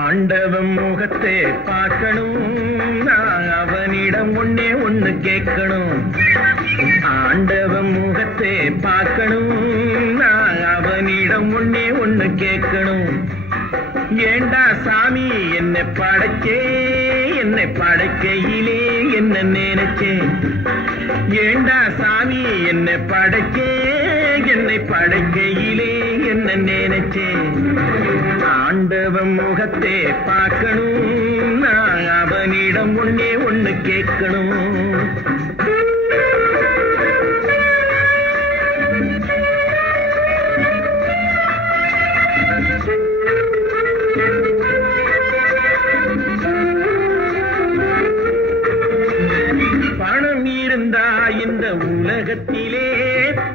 ஆண்டவன் முகத்தை பார்க்கணும், நான் அவனிடம் ஒன்னே ஒண்ணு கேட்கணும். ஆண்டவன் முகத்தை பார்க்கணும், நான் அவனிடம் ஒன்னே ஒண்ணு கேட்கணும். ஏண்டா சாமி என்னை படைக்கையிலே என்ன நினைச்சேன்? ஏண்டா சாமி என்னை படைக்கையிலே என்ன நினைச்சேன்? ஆண்டவன் முகத்தை பார்க்கணும், நான் அவனிடம் ஒன்னே ஒண்ணு கேட்கணும். பணம் இருந்தா இந்த உலகத்திலே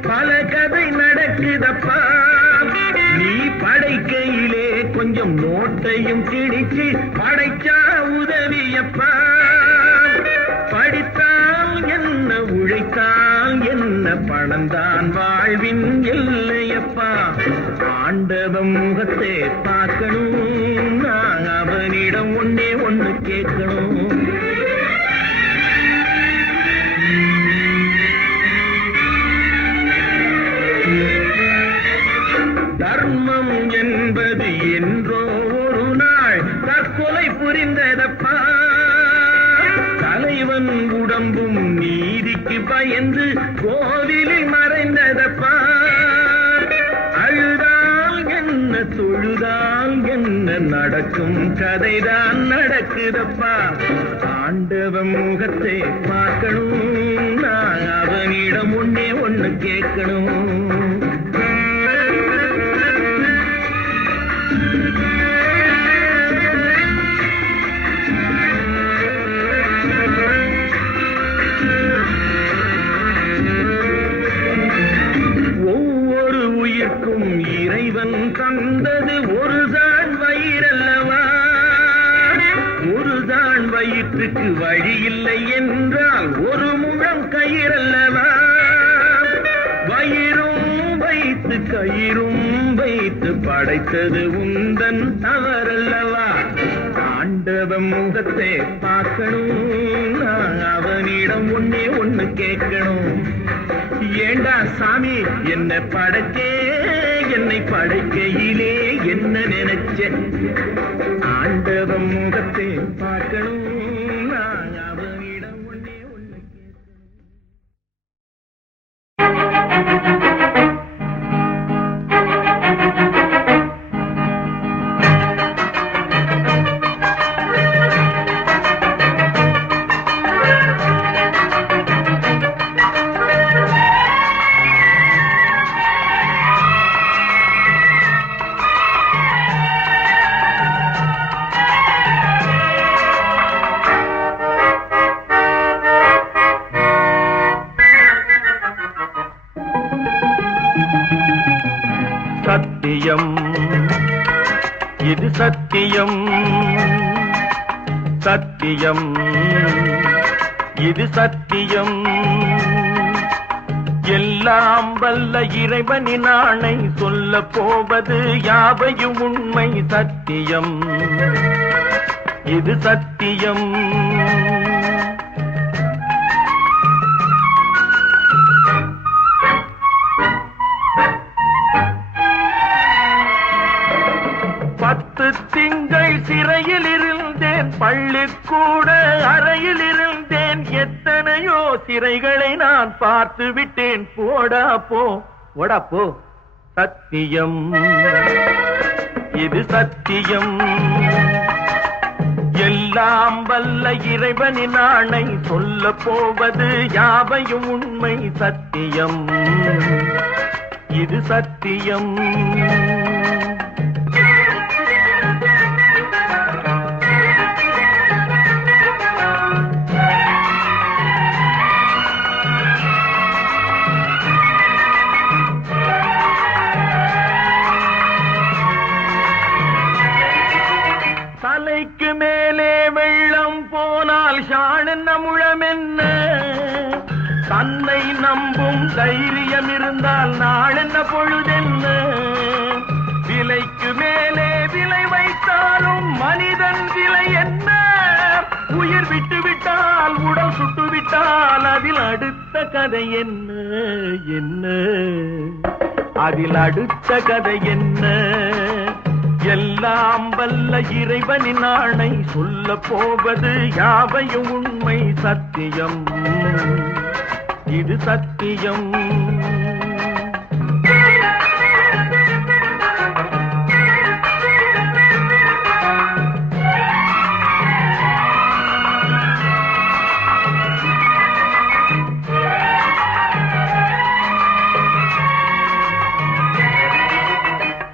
பல கதை நடக்குதப்பா. நீ படைக்கையிலே கொஞ்சம் நோட்டையும் கிழிச்சு படைச்சா உதவியப்பா. படித்தால் என்ன, உழைத்தால் என்ன, பணம்தான் வாழ்வின் எல்லையப்பா. ஆண்டவன் முகத்தை பார்க்கணும், நான் அவனிடம் ஒன்னே ஒண்ணு கேட்கணும். தர்மம் என்பது என்றோ ஒரு நாள் தற்கொலை புரிந்ததப்பா. தலைவன் உடம்பும் நீதிக்கு பயந்து கோவிலில் மறைந்ததப்பா. அழுதால் என்ன, தொழுதால் என்ன, நடக்கும் கதைதான் நடக்குதப்பா. ஆண்டவன் முகத்தை பார்க்கணும், நான் அவனிடம் ஒன்னே ஒண்ணு கேட்கணும். ஒவ்வொரு உயிர்க்கும் இறைவன் தந்தது ஒரு தான் வயிறல்லவா. ஒரு தான் வயிற்றுக்கு வழி இல்லை என்றால் ஒரு முழம் கயிறல்லவா. வயிறும் வைத்து கயிறும் வைத்து படைத்தது உந்தன் தவறல்லவா. ஆண்டவன் முகத்தை பார்க்கணும், நான் அவனிடம் ஒன்னே ஒண்ணு கேட்கணும். ஏண்டா சாமி என்னை படைக்கையிலே என்ன நினைச்ச? ஆண்டவன் முகத்தை பார்க்கணும், நான் அவனிடம் ஒன்னே ஒண்ணு சத்தியம், இது சத்தியம். சத்தியம், இது சத்தியம். எல்லாம் வல்ல இறைவனின் ஆணை சொல்ல போவது யாவையும் உண்மை. சத்தியம், இது சத்தியம். திங்கள் சிறையில் இருந்தேன், பள்ளிக்கூட அறையில் இருந்தேன். எத்தனையோ சிறைகளை நான் பார்த்து விட்டேன். போடா போ, போடா போ. சத்தியம், இது சத்தியம். எல்லாம் வல்ல இறைவனின் ஆணை சொல்ல போவது யாவையும் உண்மை. சத்தியம், இது சத்தியம். வாழவும் தைரியம் இருந்தால் நாள் என்ன பொழுதென்ன, விலைக்கு மேலே விலை வைத்தாலும் மனிதன் விலை என்ன, உயிர் விட்டு விட்டால் உடல் சுட்டு விட்டால் அதில் அடுத்த கதை என்ன என்ன, அதில் அடுத்த கதை என்ன, எல்லாம் வல்ல இறைவனின் ஆணை சொல்ல போவது யாவையும் உண்மை சத்தியம், இது சத்தியம்.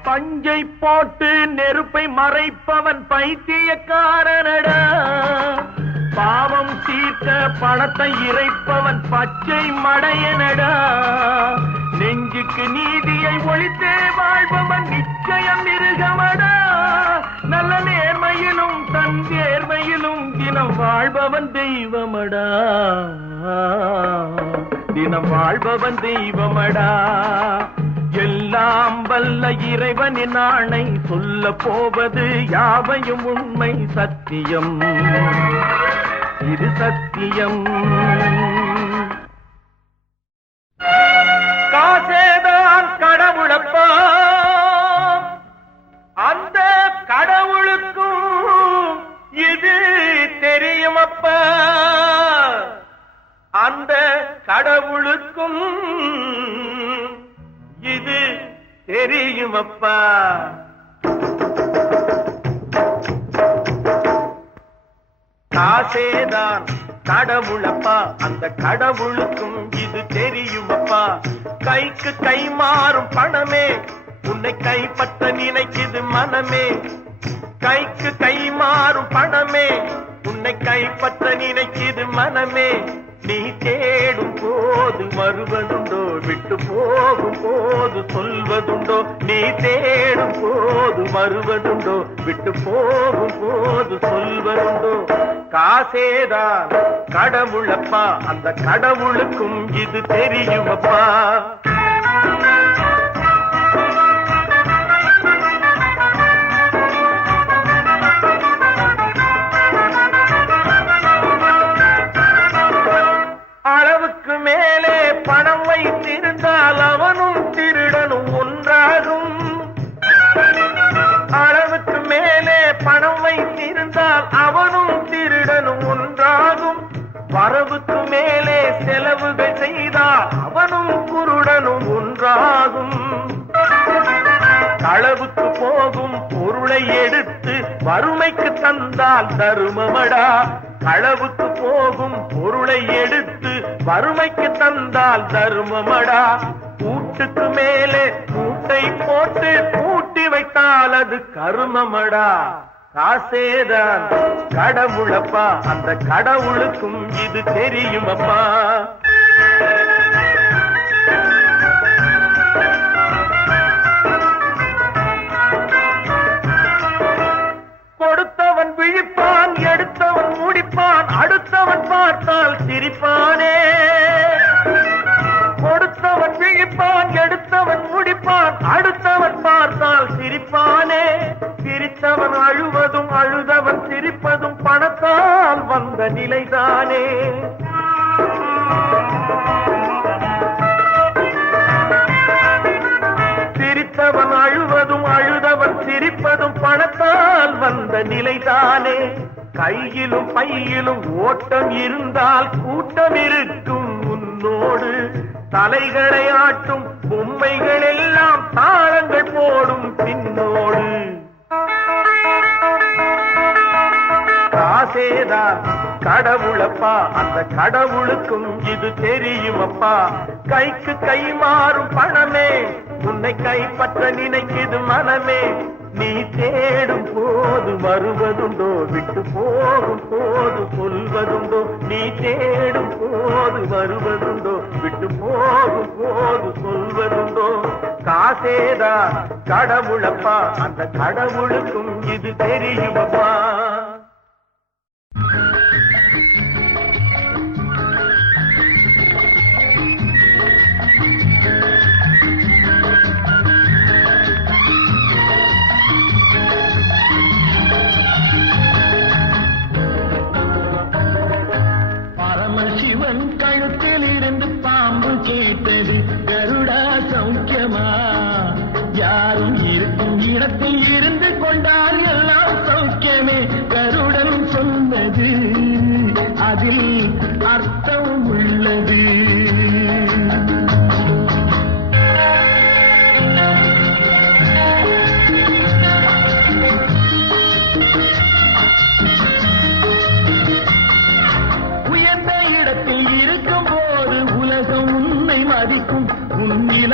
பஞ்சை போட்டு நெருப்பை மறைப்பவன் பைத்தியக்காரனடா, பாவம் தீர்க்க பணத்தை இறைப்பவன் பச்சை மடையனடா, நெஞ்சுக்கு நீதியை ஒழித்தே வாழ்பவன் நிச்சயம் மிருகமடா, நல்ல நேர்மையிலும் தன் தேர்மையிலும் தினம் வாழ்பவன் தெய்வமடா, தினம் வாழ்பவன் தெய்வமடா, எல்லாம் வல்ல இறைவனின் ஆணை சொல்ல போவது யாவையும் உண்மை சத்தியம், இது சத்தியம். காசேதான் கடவுளப்பா, அந்த கடவுளுக்கும் இது தெரியுமப்பா, அந்த கடவுளுக்கும் இது தெரியுமப்பா. காசேதான் கடவுளப்பா, அந்த கடவுளுக்கும் இது தெரியுமப்பா, கைக்கு கை மாறும் பணமே உன்னை கைப்பற்ற நினைக்குது மனமே, கைக்கு கை மாறும் பணமே உன்னை கைப்பற்ற நினைக்குது மனமே, நீ தேடும் போது வருவதுண்டோ விட்டு போகும் போது சொல்வதுண்டோ, நீ தேடும் போது வருவதுண்டோ விட்டு போகும் போது சொல்வதுண்டோ, காசேதான் கடவுளப்பா, அந்த கடவுளுக்கும் இது தெரியுமப்பா. அளவுக்கு மேலே பணம் வைத்திருந்தால் அவனும் திருடனும் ஒன்றாகும், அளவுக்கு மேலே பணம் வைத்திருந்தால் அவனும் திருடனும் ஒன்றாகும், வரவுக்கு மேலே செலவுகள் செய்தால் அவனும் குருடனும் ஒன்றாகும், களவுக்கு போகும் பொருளை எடுத்து வறுமைக்கு தந்தால் தருமமடா, களவுக்கு போகும் பொருளை எடுத்து வறுமைக்கு தந்தால் தருமமடா, கூட்டுக்கு மேலே கூட்டை போட்டு கூட்டி வைத்தால் அது கருமமடா, காசேதான் கடவுளப்பா, அந்த கடவுளுக்கும் இது தெரியுமப்பா. கொடுத்தவன் விழிப்பான், எடுத்தவன் முடிப்பான், அடுத்தவன் பார்த்தால் சிரிப்பானே, கொடுத்தவன் விழிப்பான், எடுத்தவன் முடிப்பான், அடுத்தவன் பார்த்தால் சிரிப்பானே, சிரித்தவன் அழுவதும் அழுதவன் சிரிப்பதும் பணத்தால் வந்த நிலைதானே, சிரித்தவன் அழுவதும் அழுதவன் சிரிப்பதும் பணத்தால் வந்த நிலைதானே, கையிலும் பையிலும் ஓட்டம் இருந்தால் கூட்டம் இருக்கும் உன்னோடு, தலைகளை ஆட்டும் பொம்மைகள் எல்லாம் தாளங்கள் போடும் பின்னோடு, காசேதான் கடவுளப்பா, அந்த கடவுளுக்கும் இது தெரியுமப்பா, கைக்கு கை மாறும் பணமே உன்னை கைப்பற்ற நினைக்குது மனமே, நீ தேடும் போது வருவதுண்டோ விட்டு போகும் போது சொல்வதுண்டோ, நீ தேடும் போது வருவதுண்டோ விட்டு போகும் போது சொல்வதுண்டோ, காசேதான் கடவுளப்பா, அந்த கடவுளுக்கும் இது தெரியுமப்பா.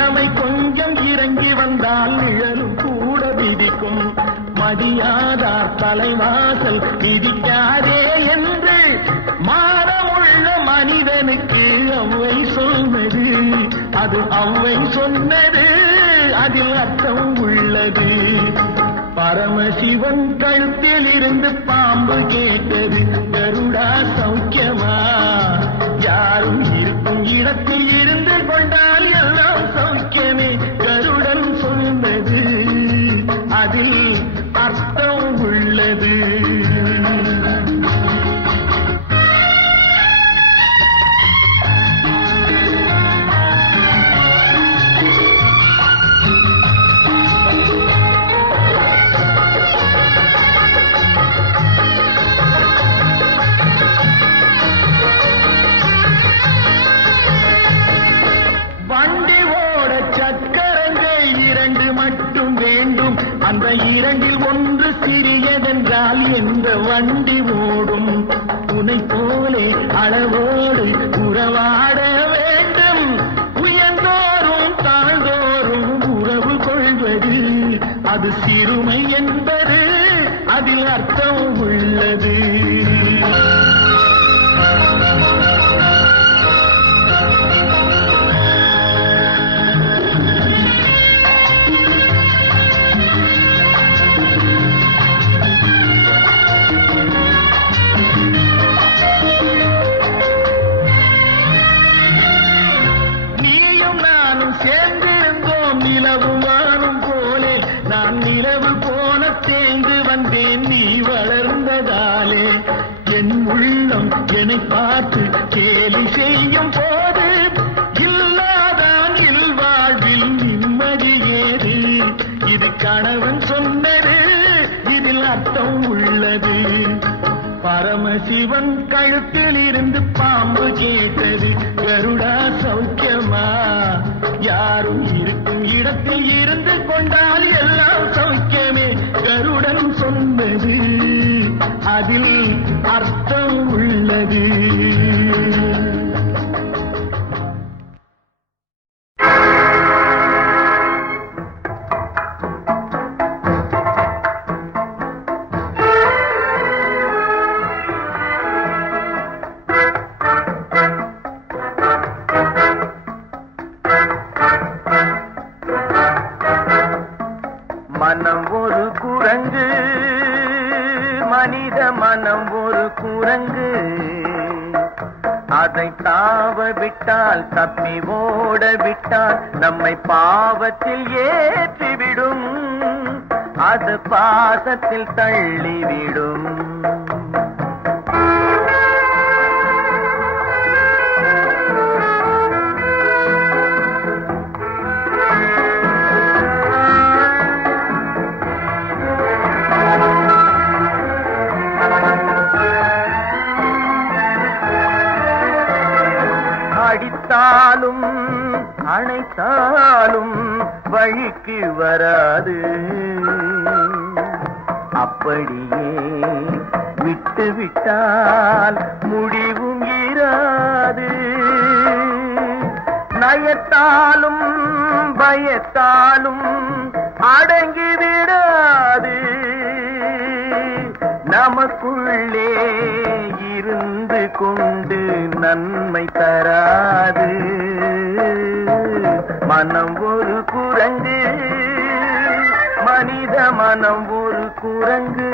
இளமை கொஞ்சம் இறங்கி வந்தால் நிழலும் கூட விதிக்கும். மதியாதார் தலைவாசல் விதிக்காதே என்று மானமுள்ள மனிதனுக்கு அவ்வை சொன்னது. அது அவ்வை சொன்னது, அதில் அர்த்தம் உள்ளது. பரமசிவன் கழுத்தில் இருந்து பாம்பு கேட்டது, கருடா சௌக்கியமா? யாரும் இருக்கும் இடத்தில் இருந்து கொண்டால் எல்லாம் சௌக்கியமே. கருடன் சொன்னது, அதில் அர்த்தம் உள்ளது. அந்த இரண்டில் ஒன்று சிறியதென்றால் எந்த வண்டி ஓடும்? உனை போலே அளவோடு உறவாட வேண்டும். உயர்ந்தோறும் தாழ்ந்தோறும் உறவு கொள்வது, அது சிறுமை என்பது, அதில் அர்த்தம் உள்ளது. நிலவும் வானும் போலே நான் நிலவு போல தேர்ந்து வந்தேன் நீ வளர்ந்ததாலே. என் உள்ளம் என்னை பார்த்து கேலி செய்யும் போது இல்லாதான் இல்வாழ்வில் நிம்மதி ஏது? இது கணவன் சொன்னது, இதில் அர்த்தம் உள்ளது. பரமசிவன் கழுத்தில் இருந்து பாம்பு கேட்டது, கருடா சௌக்கியமா? யாரும் இருக்கும் இடத்தில் இருந்து கொண்டால் எல்லாம் சௌக்கியமே. கருடன் சொன்னது, அதில் அர்த்தம் உள்ளது. மனம் ஒரு குரங்கு, மனித மனம் ஒரு குரங்கு. அதை தாவ விட்டால், தப்பி ஓட விட்டால் நம்மை பாவத்தில் ஏற்றிவிடும். அது பாசத்தில் தள்ளிவிடும். அடித்தாலும் அணைத்தாலும் வழிக்கு வராது. அப்படியே விட்டு விட்டால் முடிவும் இராது. நயத்தாலும் பயத்தாலும் அடங்கி விடாது. நமக்குள்ளே இருந்து கொண்டு நன்மை தராது. மனம் ஒரு குரங்கு, மனித மனம் ஒரு குரங்கு.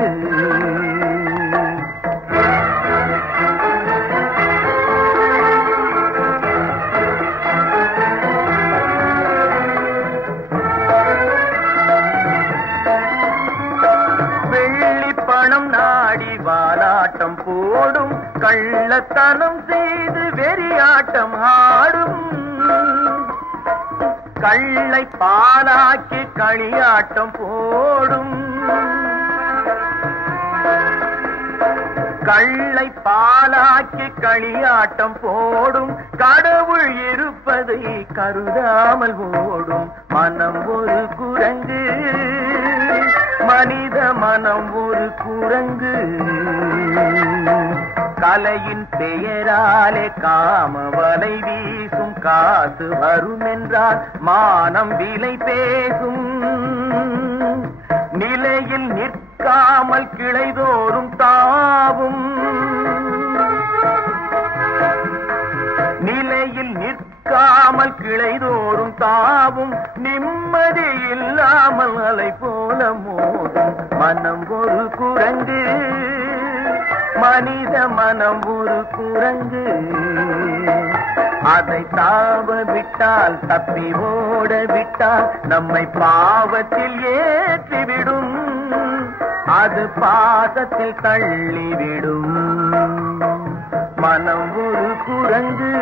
பணம் நாடி வாலாட்டம் போடும், கள்ளத்தனம் செய்து வெறியாட்டம் ஆடும். கள்ளை பாலாக்கி களியாட்டம் போடும். கள்ளை பாலாக்கி களியாட்டம் போடும். கடவுள் இருப்பதை கருதாமல் ஓடும். மனம் ஒரு குரங்கு, மனித மனம் ஒரு குரங்கு. கலையின் பெயராலே காம வலை வீசும் காசு வரும் என்றால் மானம் விலை பேசும். நிலையில் நிற்காமல் கிளைதோறும் தாவும், நிலையில் நிற்காமல் கிளைதோறும் தாவும், நிம்மதி இல்லாமல் அலை போல மோதும் மனம் ஒரு குரங்கு, மனித மனம் ஒரு குரங்கு. அதை தாவ விட்டால் தப்பி ஓட விட்டால் நம்மை பாவத்தில் ஏற்றிவிடும், அது பாசத்தில் தள்ளிவிடும். மனம் ஒரு குரங்கு.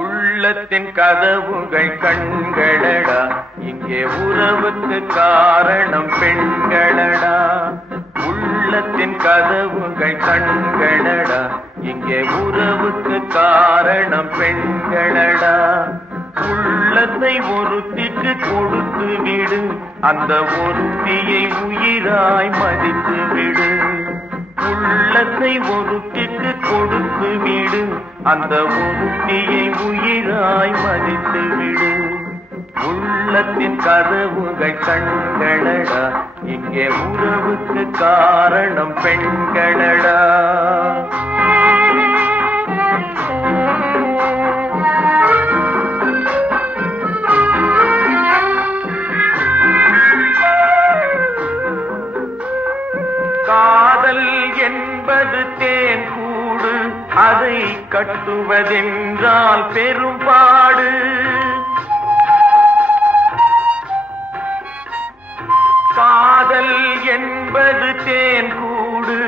உள்ளத்தின் கதவுகள் கண்களடா, இங்கே உறவுக்கு காரணம் பெண்களடா. உள்ளத்தின் கதவுகள் கண்களடா, இங்கே உறவுக்கு காரணம் பெண்களடா. உள்ளத்தை ஒருத்திக்கு கொடுத்து விடு, அந்த ஒருத்தியை உயிராய் மதித்து விடு. உள்ளத்தை ஒருத்திக்கு கொடுத்து விடு, அந்த ஒருத்தியை உயிராய் மதித்து விடு. உள்ளத்தின் கதவுகள் கண்களடா, இங்கே உறவுக்கு காரணம் பெண்களடா. காதல் என்பது தேன் கூடு, அதை கட்டுவதென்றால் பெரும்பாடு. காதல் என்பது தேன் கூடு,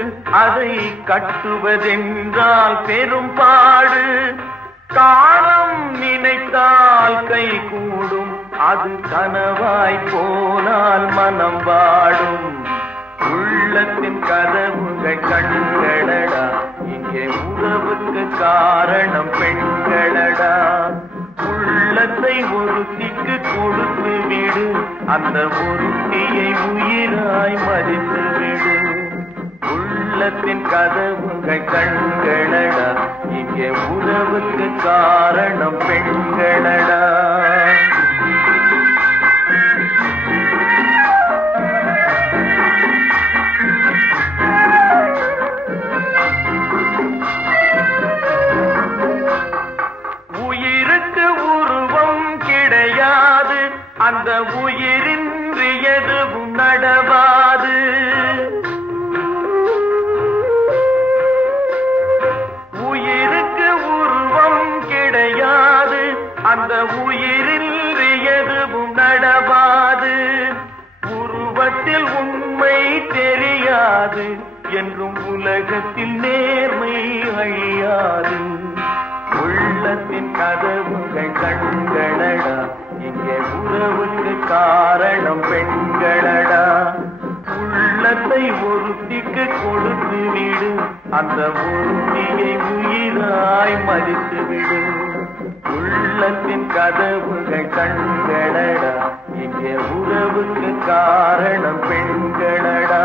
அதை கட்டுவதென்றால் பெரும்பாடு. காலம் நினைத்தால் கை கூடும், அது கனவாய் போனால் மனம் வாடும். உள்ளத்தின் கதவுகள் கண்களடா, இங்கே உறவுக்கு காரணம் பெண்களடா. உள்ளத்தை ஒருத்திக்கு கொடுத்து விடு, அந்த ஒருத்தியை உயிராய் மதித்து விடு. உள்ளத்தின் கதவுகள் கண்களடா, இங்கே உறவுக்கு காரணம் பெண்களடா. அந்த உயிரின்றி எதுவும் நடவாது. உயிருக்கு உருவம் கிடையாது, அந்த உயிரின்றி எதுவும் நடவாது. உருவத்தில் உண்மை தெரியாது, என்றும் உலகத்தில் நேர்மை அழியாது. உள்ளத்தின் கதவுகள் கண்களடா, இங்கே உறவுக்கு காரணம் பெண்களடா. உள்ளத்தை ஒருத்திக்கு கொடுத்து விடு, அந்த ஒருத்தியை உயிராய் மதித்து விடு. உள்ளத்தின் கதவுகள் கண்களடா, இங்கே உறவுக்கு காரணம் பெண்களடா.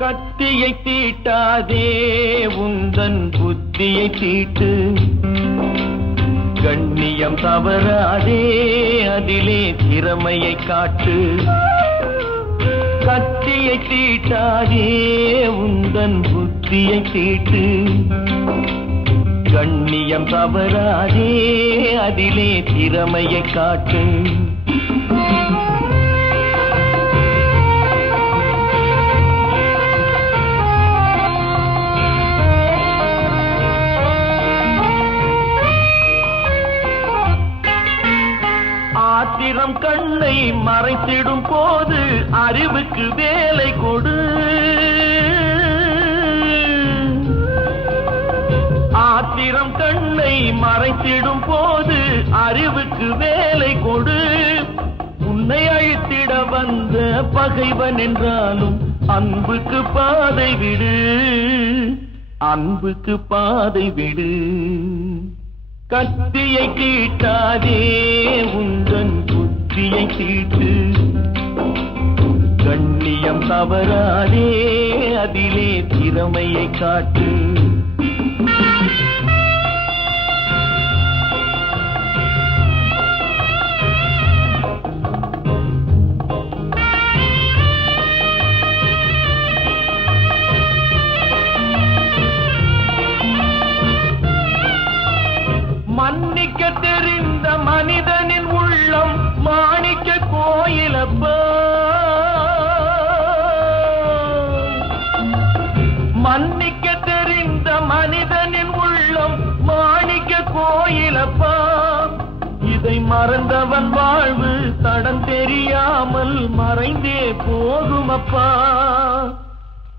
கத்தியை தீட்டாதே, உந்தன் புத்தியை தீட்டு. கண்ணியம் தவறாதே, அதிலே திறமையை காட்டு. கத்தியை தீட்டாதே, உந்தன் புத்தியை தீட்டு. கண்ணியம் தவறாதே, அதிலே திறமையை காட்டு. ஆத்திரம் கண்ணை மறைத்திடும் போது அறிவுக்கு வேலை கொடு. ஆத்திரம் கண்ணை மறைத்திடும் போது அறிவுக்கு வேலை கொடு. உன்னை அழித்திட வந்த பகைவன் என்றாலும் அன்புக்கு பாதை விடு, அன்புக்கு பாதை விடு. கத்தியை தீட்டாதே உந்தன் புத்தியை தீட்டு. கண்ணியம் தவறாதே அதிலே திறமையை காட்டு. மன்னிக்க தெரிந்த மனிதனின் உள்ளம் மாணிக்க கோயிலப்பா. மன்னிக்க தெரிந்த மனிதனின் உள்ளம் மாணிக்க கோயிலப்பா. இதை மறந்தவன் வாழ்வு தடம் தெரியாமல் மறைந்தே போகுமப்பா,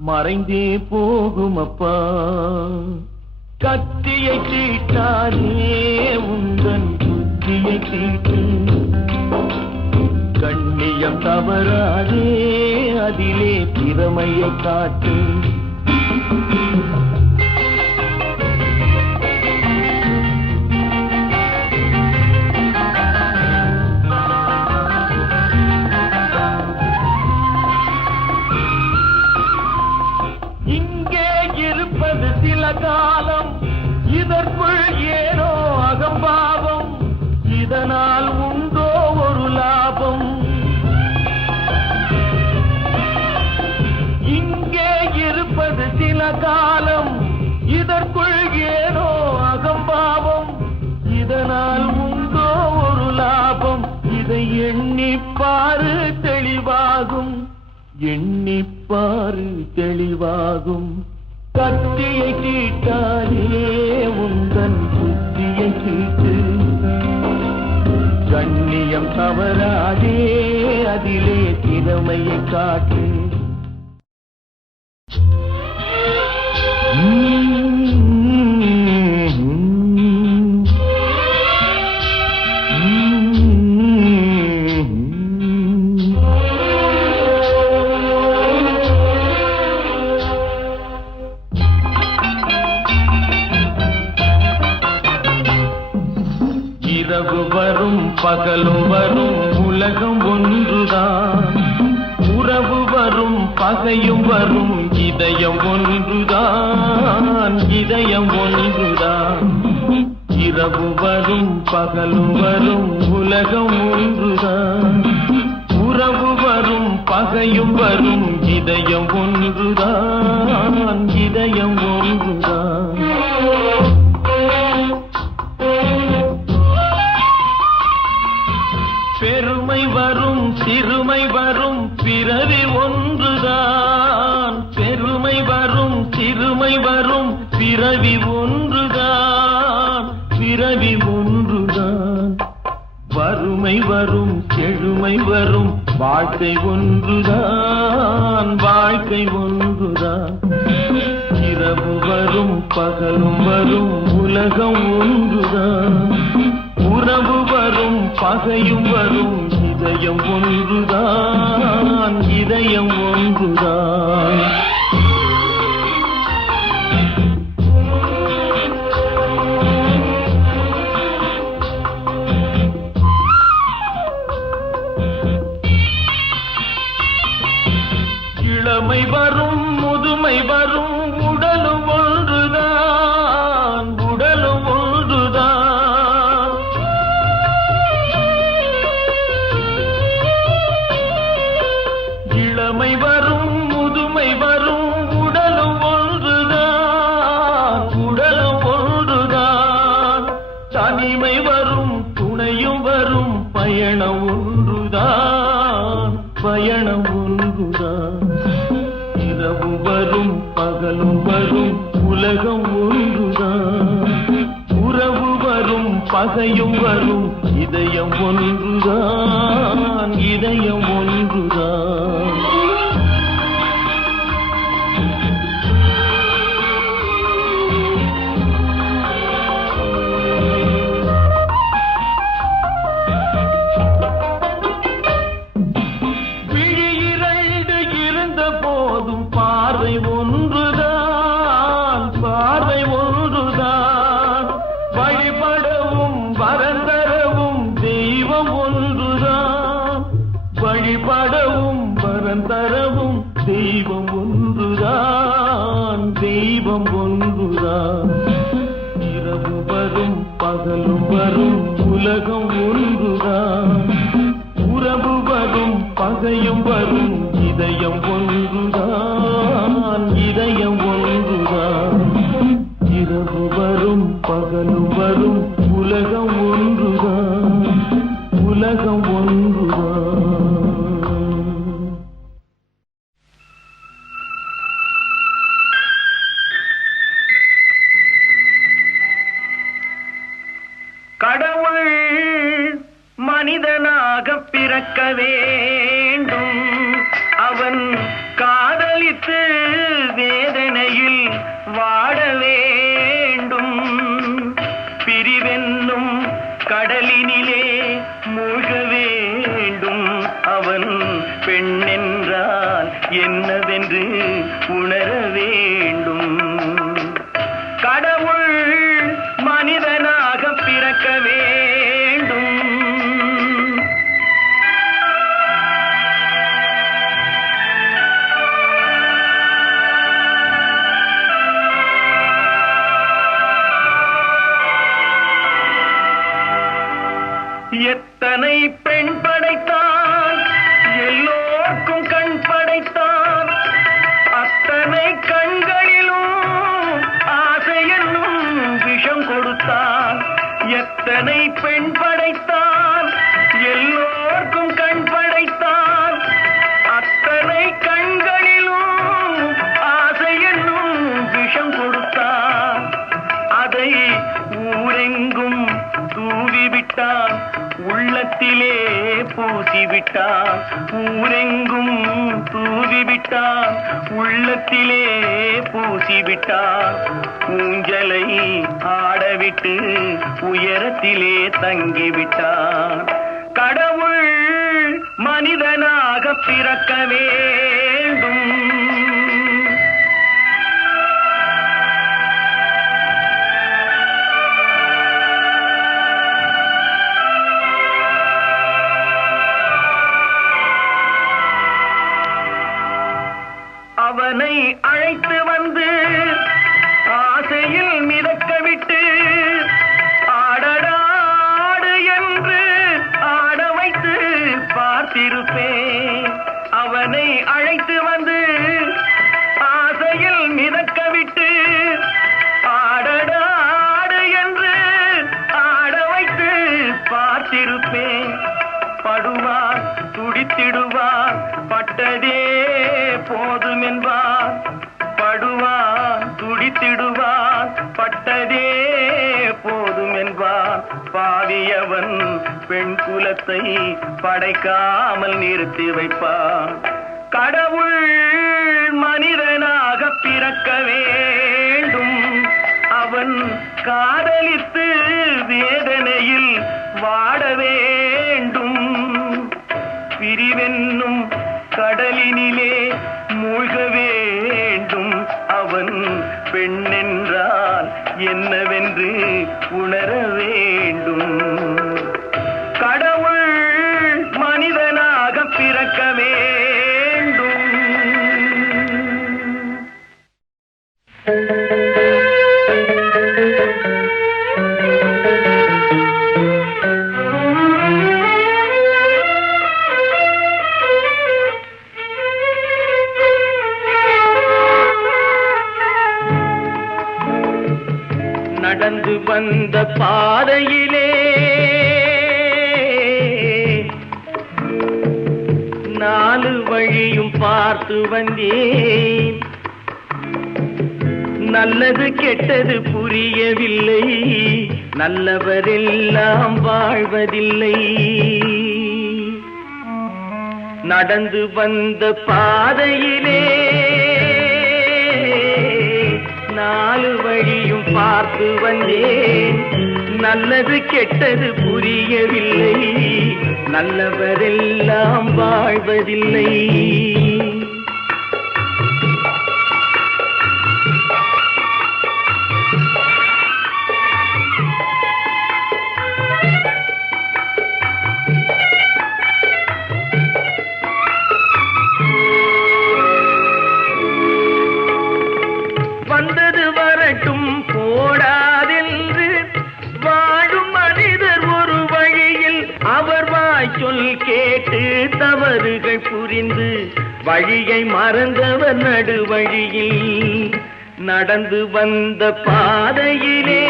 மறைந்தே போகுமப்பா. கத்தியை தீட்டாதே உந்தன் புத்தியை தீட்டு. கண்ணியம் தவறாதே அதிலே திறமையை காட்டு. இங்கே இருப்பது சில காலம், இதற்குள் ஏனோ அகம்பாவம். இதனால் உண்டோ ஒரு லாபம்? இங்கே இருப்பது சில காலம், இதற்குள் ஏனோ அகம்பாவம். இதனால் உண்டோ ஒரு லாபம்? இதை எண்ணிப்பாரு தெளிவாகும், எண்ணிப்பாரு தெளிவாகும். கத்தியை தீட்டாதே உந்தன் புத்தியை தீட்டு. கண்ணியம் தவறாதே அதிலே திறமையை காட்டு. இரவு வரும் பகலும் வரும் உலகம் ஒன்றுதான். உறவு வரும் பகையும் வரும் இதயம் ஒன்றுதான், இதயம் ஒன்றுதான். இரவு வரும் பகலும் வரும் உலகம் ஒன்றுதான். உறவு வரும் பகையும் வரும் இதயம் ஒன்றுதான், இதயம் ஒன்றுதான். பெருமை வரும் சிறுமை வரும் பிறவி ஒன்றுதான். பெருமை வரும் சிறுமை வரும் பிறவி ஒன்றுதான், பிறவி ஒன்றுதான். வறுமை வரும் செழுமை வரும் வாழ்க்கை ஒன்றுதான், வாழ்க்கை ஒன்றுதான். இரவு வரும் பகலும் வரும் உலகம் ஒன்றுதான். உறவு வரும் பகையும் வரும் இதயம் ஒன்றுதான், இதயம் ஒன்றுதான். இளமை வரும் முதுமை வரும் உடலும் ஒன்றுதான், உடலும் ஒன்றுதான். இளமை வரும் முதுமை வரும் உடலும் ஒன்றுதான், உடலும் ஒன்றுதான். தனிமை வரும் துணையும் வரும் பயணம் ஒன்றுதான், பயணம் ஒன்றுதான். இரவு வரும் பகலும் வரும் உலகம் ஒன்றுதான். உறவு வரும் பகையும் வரும் இதயம் ஒன்றுதான், இதயம் ஒன்றுதான். தரவும் தெய்வம் ஒன்றுதான், தெய்வம் ஒன்றுதான். இரவு வரும் பகலும் வரும் உலகம் ஒன்றுதான். உறவு வரும் பகையும் வரும் இதயம் ஒன்றுதான், இதயம் ஒன்றுதான். இரவு வரும் பகலும் வரும் உலகம் ஒன்றுதான், உலகம் ஒன்றுதான். கடவுள் மனிதனாக பிறக்க வேண்டும், அவன் காதலித்து வேதனையில் வாட வேண்டும். பிரிவென்னும் கடலினிலே மூழ்க வேண்டும், அவன் பெண் என்றால் என்னவென்று உணர வேண்டும். கடவுள் மனிதனாக பிறக்க வேண்டும். எத்தனை பெண் படைத்தான், எல்லோருக்கும் கண் படைத்தான். அத்தனை கண்களிலும் ஆசை என்னும் விஷம் கொடுத்தான். எத்தனை பெண் படைத்தான், எல்லோருக்கும் கண் படைத்தான். அத்தனை கண்களிலும் ஆசை என்னும் விஷம் கொடுத்தான். அதை ஊரெங்கும் தூவிவிட்டான், உள்ளத்திலே பூசிவிட்டான். ஊரெங்கும் தூவிவிட்டான், உள்ளத்திலே பூசிவிட்டான். ஊஞ்சலை ஆடவிட்டு உயரத்திலே தங்கிவிட்டான். கடவுள் மனிதனாக பிறக்க வேண்டும். அவனை அழைத்து வந்து ஆசையில் மிதக்க விட்டு ஆடடாடு என்று ஆட வைத்து பார்த்திருப்பேன். அவனை அழைத்து வந்து ஆசையில் மிதக்க விட்டு ஆடடாடு என்று ஆட வைத்து பார்த்திருப்பேன். படுவார் துடித்திடுவார், பட்டதே போதும் என்பார். படுவார் துடித்திடுவார், பட்டதே போதும் என்பார். பாவியவன் பெண் குலத்தை படைக்காமல் நிறுத்தி வைப்பார். கடவுள் மனிதனாக பிறக்க வேண்டும், அவன் காதலித்து வேதனையில் வாட வேண்டும். பிரிவென்னும் கடலினிலே மூழ்க வேண்டும், அவன் பெண் என்றால் என்னவென்று உணர வேண்டும். கடவுள் மனிதனாக பிறக்க வேண்டும். நடந்து வந்த பாதையிலே நாலு வழியும் பார்த்து வந்தேன். நல்லது கெட்டது புரியவில்லை, நல்லவரெல்லாம் வாழ்வதில்லை. நடந்து வந்த பாதையிலே நாலு வழியும் பார்த்து வந்தேன். நல்லது கெட்டது புரியவில்லை. நல்லவரெல்லாம் வாழ்வதில்லை. வந்தது வரட்டும் போடாதென்று வாழும் மனிதர் ஒரு வழியில் அவர் வாய் சொல் கேட்டு தவறுகள் புரிந்து வழியை மறந்தவர் நடுவழியில். நடந்து வந்த பாதையிலே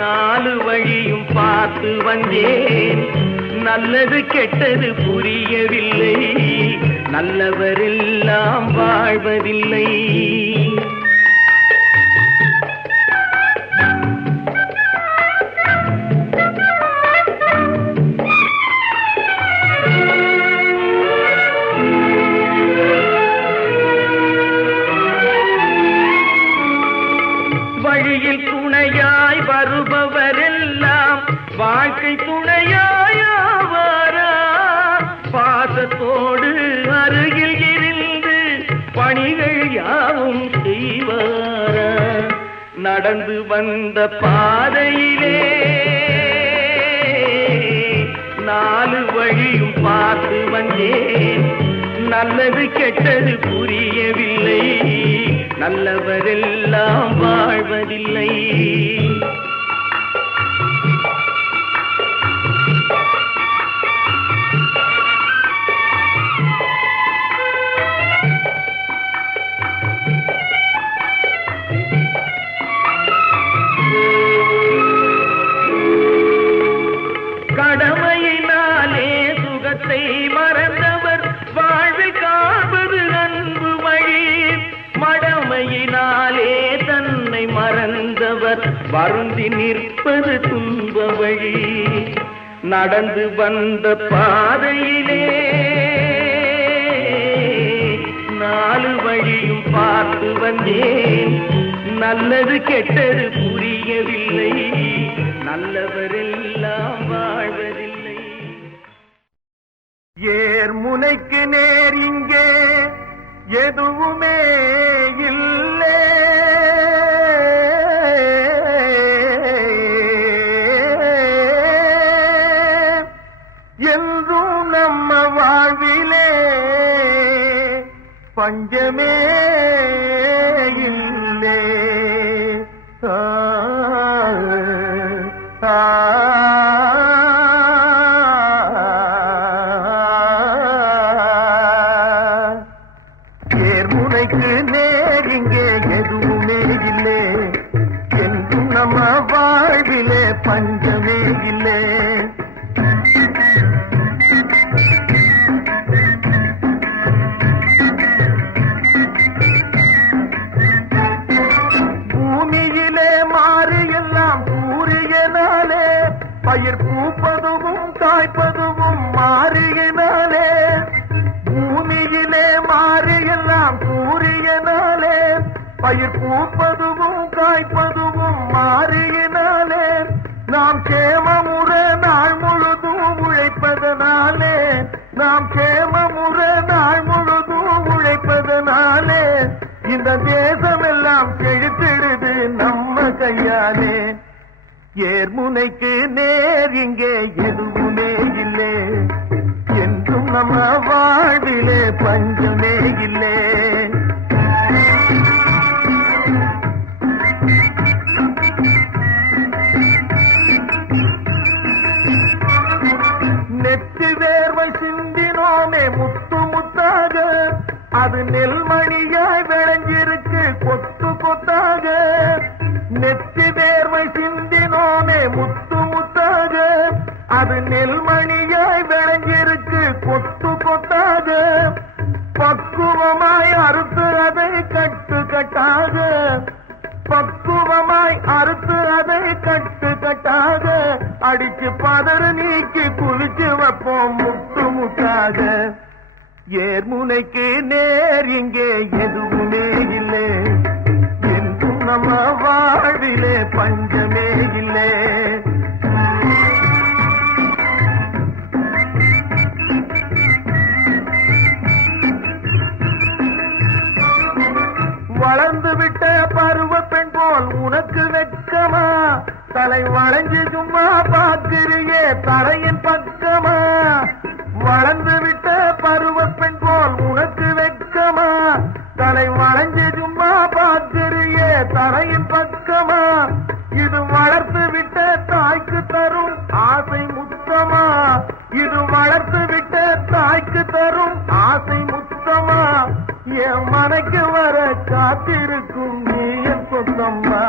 நாலு வழியும் பார்த்து வந்தேன். நல்லது கெட்டது புரியவில்லை. நல்லவரெல்லாம் வாழ்வதில்லை. வழியில் துணையாய் வருபவரெல்லாம் வாழ்க்கை துணையாயாவாரா? பாசத்தோடு அருகில் இருந்து பணிகள் யாவும் செய்வாரா? நடந்து வந்த பாதையிலே நாலு வழியும் பார்த்து வந்தேன். நல்லது கெட்டது புரியவில்லை. நல்லவரெல்லாம் வாழ்வதில்லை. கடமையினாலே சுகத்தை மறந்தவர் வாழ்வில் காண்பது அன்பு வழி. மடமையினாலே தன்னை மறந்தவர் வருந்தி நிற்பது துன்ப வழி. நடந்து வந்த பாதையிலே நாலு வழியும் பார்த்து வந்தேன். நல்லது கெட்டது புரியவில்லை. நல்லவரெல்லாம் வாழ்வதில்லை. ஏர்முனைக்கு நேர் இங்கே எதுவுமே இல்லை. என்றும் நம்ம வாழ்விலே பஞ்சமே இல்லை. ஏர்முனைக்கு நேர் இங்கே எதுவுமே இல்லை. என்றும் நம்ம வாழ்விலே பஞ்சமே இல்லை. பூமியிலே மாறி எல்லாம் சூரியனாலே பயிர் பூப்பதுவும் காய்ப்பதுவும் மாறியினாலே. பூமியிலே மாறி எல்லாம் சூரியனாலே பயிர் பூப்பதுவும் காய்ப்பதுவும் மாறியினாலே. நாம் கேமமுற நாள் முழுதும் உழைப்பதனாலே, நாம் கேமமுற நாள் முழுதும் உழைப்பதனாலே இந்த தேசமெல்லாம் செழித்திடுது நம்ம கையாலே. ஏர்முனைக்கு நேர் இங்கே எதுவுமே இல்லை. என்றும் நம்ம வாழ்விலே பஞ்சமே இல்லை. நெத்தி வேர்வை சிந்தினோமே முத்து முத்தாக, அது நெல்மணியாய் விளைஞ்சிருக்கு கொத்து கொத்தாக. நெத்தி வேர்வை சிந்தினோமே முத்து முத்தாக, அது நெல்மணியாய் விளைஞ்சிருக்கு கொத்து கொத்தாக. பக்குவமாய் அறுத்து அதை கட்டு கட்டாக பக்குவமாய் அறுத்து அதை கட்டு கட்டாக அடிச்சு பதறு நீக்கி குளிச்சு வைப்போம் முட்டு முட்டாக. ஏர்முனைக்கு நேர் இங்கே எதுவுமே இல்லை, என்றும் நம்ம வாழ்விலே பஞ்சமே இல்லை. வளர்ந்து விட்ட பருவ பெண் போல் உனக்கு வெட்கமா? தலை வளைஞ்சு சும்மா பார்க்கிறியே தரையின் பக்கமா? வளர்ந்து விட்ட பருவ பெண் போல் உனக்கு வெட்கமா? தலை வளைஞ்சு சும்மா பார்க்கிறியே தரையின் பக்கமா? இது வளர்த்து விட்ட தாய்க்கு தரும் ஆசை முத்தமா? இது வளர்த்து விட்ட தாய்க்கு தரும் ஆசை முத்தமா? என் மனைக்கு வர காத்திருக்கும் நீ என் சொந்தம்மா.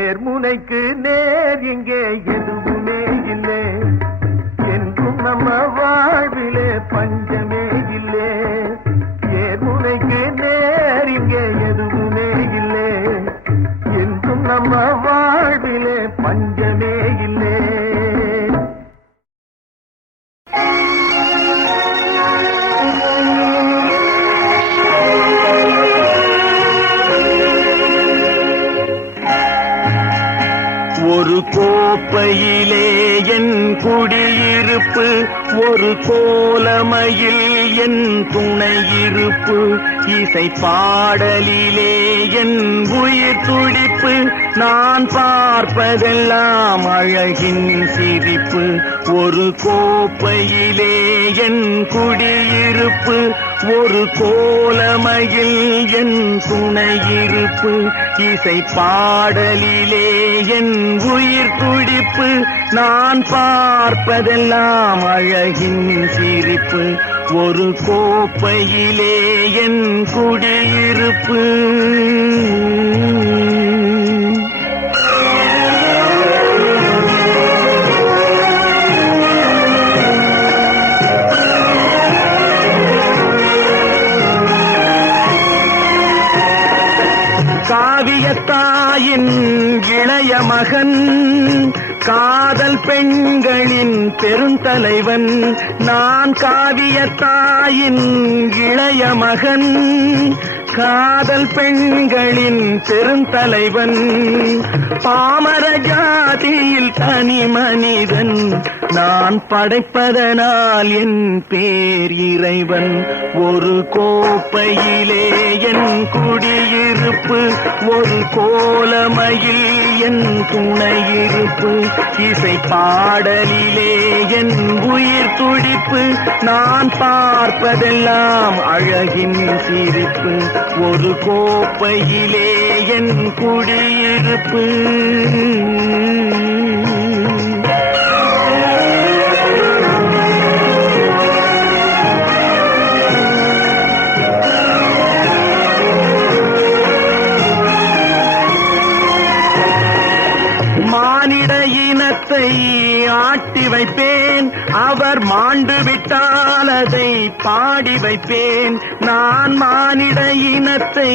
ஏர்முனைக்கு நேர் இங்கே எதுவுமே இல்லை, என்றும் நம்ம வாழ்விலே பஞ்சமே இல்லை. ஏர்முனைக்கு நேர் இங்கே எதுவுமே இல்லை, என்றும் நம்ம வாழ்விலே பஞ்சமே இல்லை. ஒரு கோப்பையிலே என் குடியிருப்பு, ஒரு கோலமையில் என் துணையிருப்பு, இசை பாடலிலே என் உயிர் துடிப்பு, நான் பார்ப்பதெல்லாம் அழகின் சிரிப்பு. ஒரு கோப்பையிலே என் குடியிருப்பு, ஒரு கோலமையில் என் துணையிருப்பு, இசை பாடலிலே என் உயிர் துடிப்பு, நான் பார்ப்பதெல்லாம் அழகின் சிரிப்பு. ஒரு கோப்பையிலே என் குடியிருப்பு. காவியத்தாயின் இளைய மகன், காதல் பெண்களின் பெருந்தலைவன், நான் காவியத்தாயின் இளைய மகன், காதல் பெண்களின் பெருந்தலைவன், பாமர ஜாதியில் தனி மனிதன், நான் படைப்பதனால் என் பேர் இறைவன். ஒரு கோப்பையிலே என் குடியிருப்பு, ஒரு கோலமையில் என் துணையிருப்பு, இசை பாடலிலே என் உயிர் துடிப்பு, நான் பார்ப்பதெல்லாம் அழகின் சிரிப்பு. ஒரு கோப்பையிலே என் குடியிருப்பு. மானிட இனத்தை ஆட்டி வைப்பேன், அவர் மாண்டு விட்டால் அதை பாடி வைப்பேன். நான் மானிட இனத்தை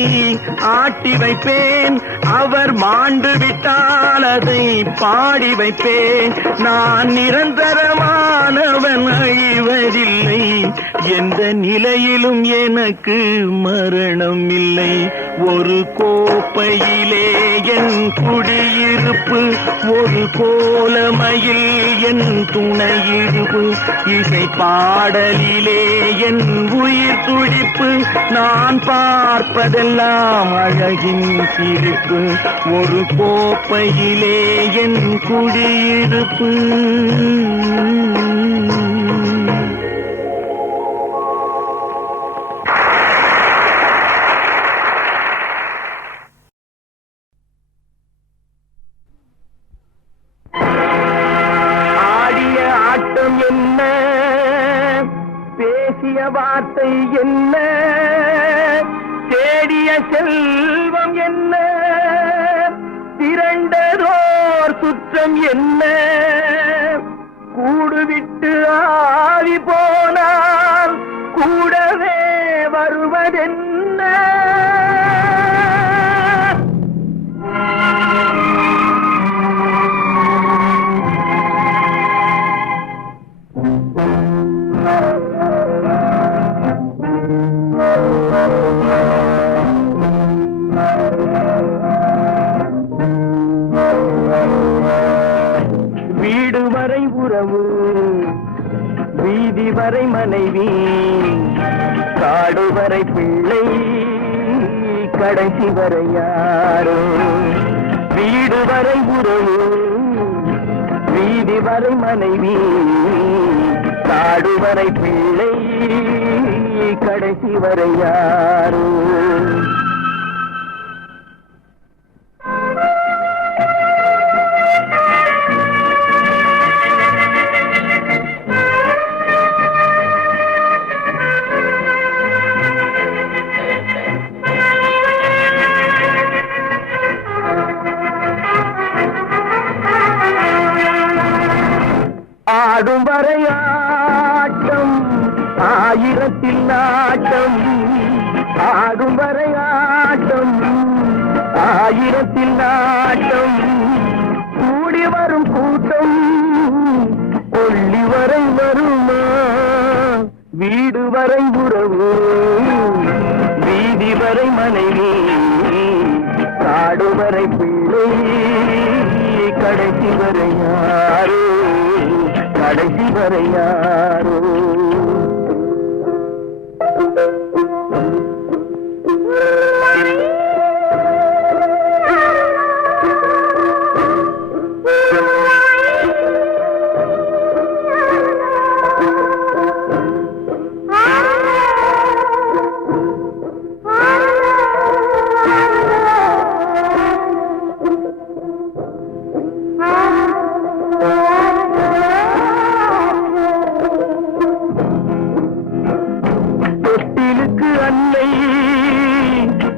ஆட்டி வைப்பேன், அவர் மாண்டு விட்டால் அதை பாடி வைப்பேன். நான் நிரந்தரமானவன் அழிவதில்லை, எந்த நிலையிலும் எனக்கு மரணம் இல்லை. ஒரு கோப்பையிலே என் குடியிருப்பு, ஒரு கோலமையில் என் துணையிருப்பு, இசை பாடலிலே என் உயிர் துடிப்பு, நான் பார்ப்பதெல்லாம் அழகின் சிரிப்பு. ஒரு கோப்பையிலே என் குடியிருப்பு. என்ன பேசிய வார்த்தை, என்ன தேடிய செல்வம், என்ன திரண்டதோர் சுற்றம், என்ன கூடுவிட்டு ஆவி போனால் கூடவே வருவதென்ன? வரை உறவு வீதி வரை மனைவி காடு வரை பிள்ளை கடைசி வரை யாரோ வீடு வரை உறவு வீதி வரை மனைவி காடு வரை பிள்ளை கடைசி வரை யாரோ ஆடும் வரை ஆட்டம் ஆயிரத்தில் நாட்டம் ஆடும் வரை ஆட்டம் ஆயிரத்தில் நாட்டம் கூடி வரும் கூட்டம் கொள்ளி வரை வருமா வீடு வரை உறவு வீதி வரை மனைவி காடு வரை பிள்ளை கடைசி வரை யாரோ கடைசி வரை யாரோ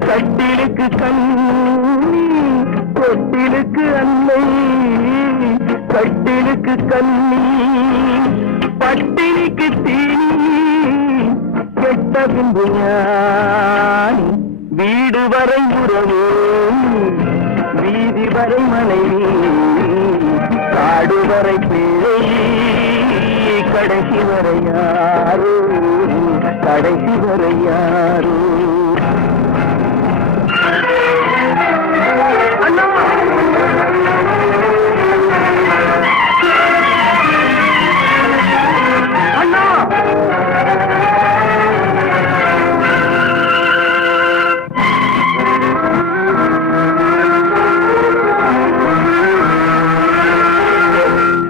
கட்டிலுக்கு கண்ணி கொட்டிலுக்கு அன்னை கட்டிலுக்கு கண்ணி பட்டினிக்கு தீனி கெட்ட பின்பு ஞானி வீடு வரை உறவு வீதி வரை மனைவி காடு வரை பிள்ளை கடைசி வரை யாரோ கடைசி வரை யாரோ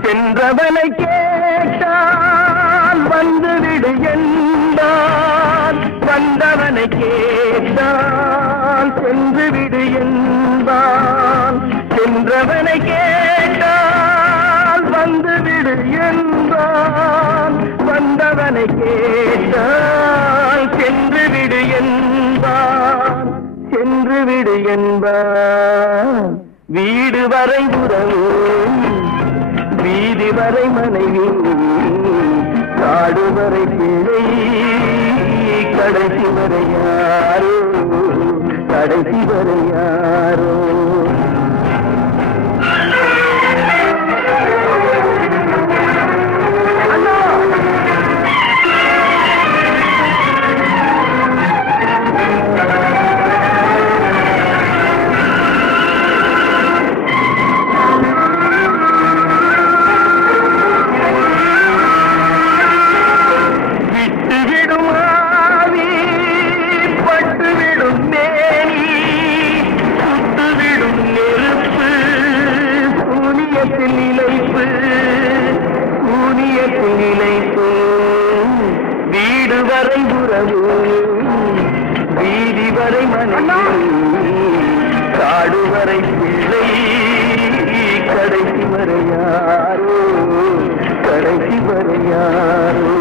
சென்றவனை கேட்டால் வந்துவிடு என்பான் வந்தவனை கேட்டால் சென்றுவிடு என்பான் சென்றவனை கேட்டால் வந்துவிடு என்பான் வந்தவனை கேட்டால் சென்றுவிடு என்பான் சென்றுவிடு என்பான் வீடு வரை உறவு வீதி வரை மனைவி காடு வரை பிள்ளை கடைசி வரை யாரோ கடைசி வரை யாரோ வீடு வரை உறவு வீதி வரை மனைவி காடு வரை பிள்ளை கடைசி வரை யாரோ கடைசி வரை யாரோ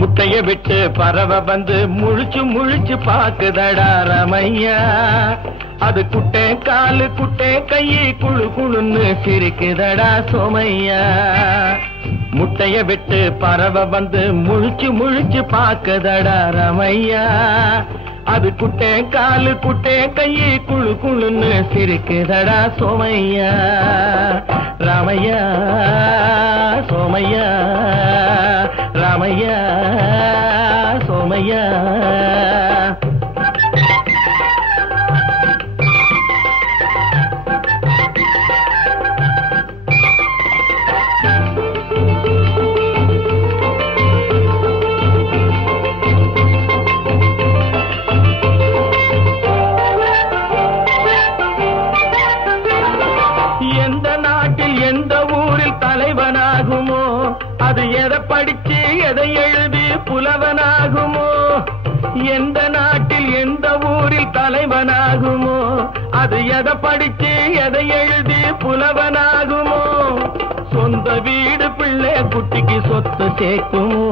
முட்டைய விட்டு பறவை வந்து முழிச்சு முழிச்சு பாக்குதடா ரமையா அது குட்டே காலு குட்டே கையை குழு குழுன்னு சிரிக்குதடா சோமையா முட்டைய விட்டு பறவை வந்து முழிச்சு முழிச்சு பாக்குதடா ரமையா. அது குட்டே காலு குட்டே கையை குழு குழுன்னு சிரிக்குதடா சோமையா. ராமையா சோமையா, ராமையா சோமையா. தலைவனாகுமோ அது எதை படிச்சு எதை எழுதி புலவனாகுமோ? எந்த நாட்டில் எந்த ஊரில் தலைவனாகுமோ அது எதை படிச்சு எதை எழுதி புலவனாகுமோ? சொந்த வீடு பிள்ளை குட்டிக்கு சொத்து சேர்க்குமோ?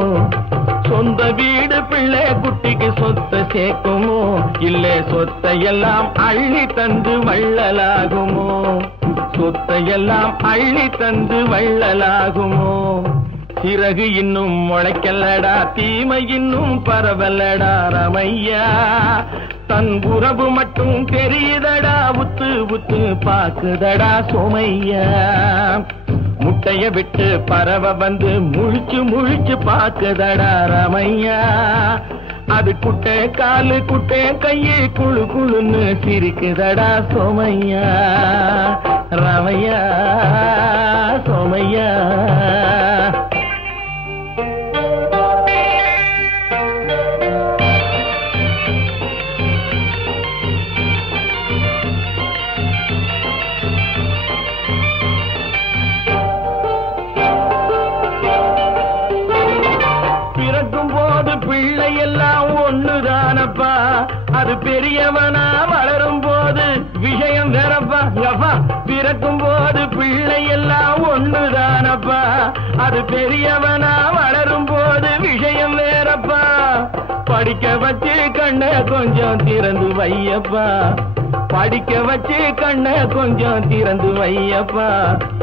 சொந்த வீடு பிள்ளை குட்டிக்கு சொத்து சேர்க்குமோ? இல்லை சொத்தையெல்லாம் அள்ளி தந்து வள்ளலாகுமோ? சொத்தையெல்லாம் அள்ளி தந்து வள்ளலாகுமோ? சிறகு இன்னும் முளைக்கல்லடா, தீமை இன்னும் பரவல்லடா ரமையா. தன் உறவு மட்டும் தெரியுதடா, உத்து உத்து பாக்குதடா சோமையா. முட்டைய விட்டு பறவை வந்து முழிச்சு முழிச்சு பாக்குதடா ரமையா. அது குட்டை காலு குட்டை கையை குழு குழுன்னு சிரிக்குதடா சோமையா. ரமையா சோமையா. பிறக்கும் போது பிள்ளை எல்லாம் ஒண்ணுதானப்பா, அது பெரியவனா வளரும் போது விஷயம் வேறப்பா. பிறக்கும் போது பிள்ளை எல்லாம் ஒண்ணுதானப்பா, அது பெரியவனா வளரும் போது விஷயம் வேறப்பா. படிக்க வச்சு கண்ணை கொஞ்சம் திறந்து வையப்பா, படிக்க வச்சு கண்ணை கொஞ்சம் திறந்து வையப்பா.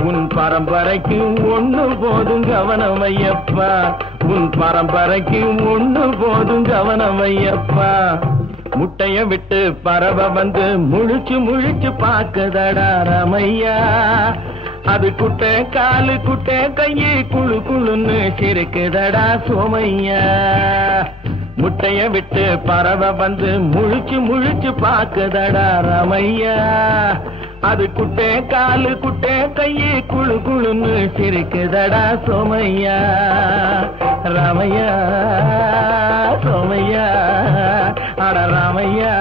உன் பரம்பரைக்கு ஒண்ணு போதும் கவனம் வையப்பா, உன் பரம்பரைக்கு ஒண்ணு போதும் கவனம் வையப்பா. முட்டைய விட்டு பறவை வந்து முழிச்சு முழிச்சு பாக்குதடா ரமையா. அது குட்டை காலு குட்டை கையை குழு குழுன்னு சிரிக்குதடா சோமையா. முட்டைய விட்டு பறவை வந்து முழிச்சு முழிச்சு பாக்குதடா ரமையா. அது குட்டை காலு குட்டை கையை குழு குழுன்னு சிரிக்குதடா சோமையா. ரமையா சோமையா, அட ராமையா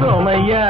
சோமையா.